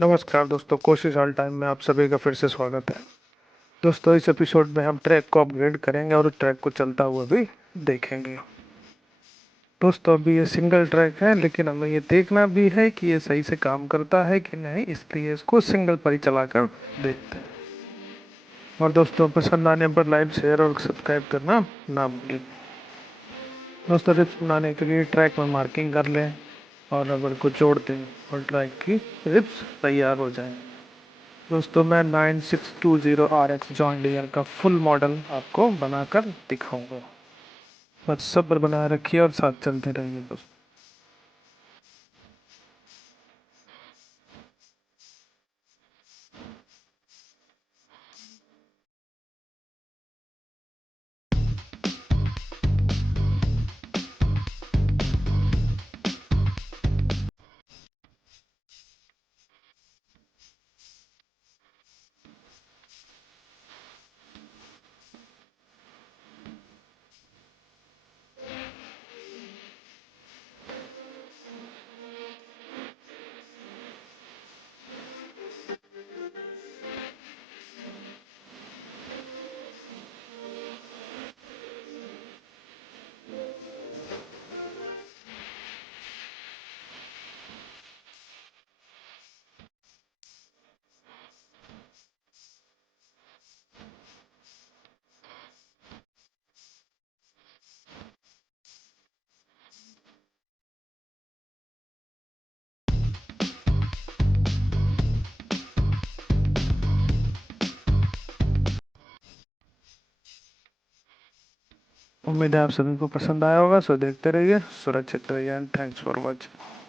नमस्कार दोस्तों, कोशिश ऑल टाइम में आप सभी का फिर से स्वागत है। दोस्तों, इस एपिसोड में हम ट्रैक को अपग्रेड करेंगे और ट्रैक को चलता हुआ भी देखेंगे। दोस्तों, अभी ये सिंगल ट्रैक है, लेकिन हमें ये देखना भी है कि ये सही से काम करता है कि नहीं, इसलिए इसको सिंगल पर ही चलाकर देखते हैं। और दोस्तों, पसंद आने पर लाइक, शेयर और सब्सक्राइब करना ना भूलें। दोस्तों, रिप्स बनाने के लिए ट्रैक में मार्किंग कर लें और रबर को जोड़ दें और ट्रैक की रिप्स तैयार हो जाएं। दोस्तों, मैं 9620 RX जॉन डियर का फुल मॉडल आपको बनाकर दिखाऊंगा। बस सब्र बनाए रखिए और साथ चलते रहिए दोस्तों। उम्मीद है आप सभी को पसंद आया होगा। सो देखते रहिए, सुरक्षित रहिए एंड थैंक्स फॉर वॉचिंग।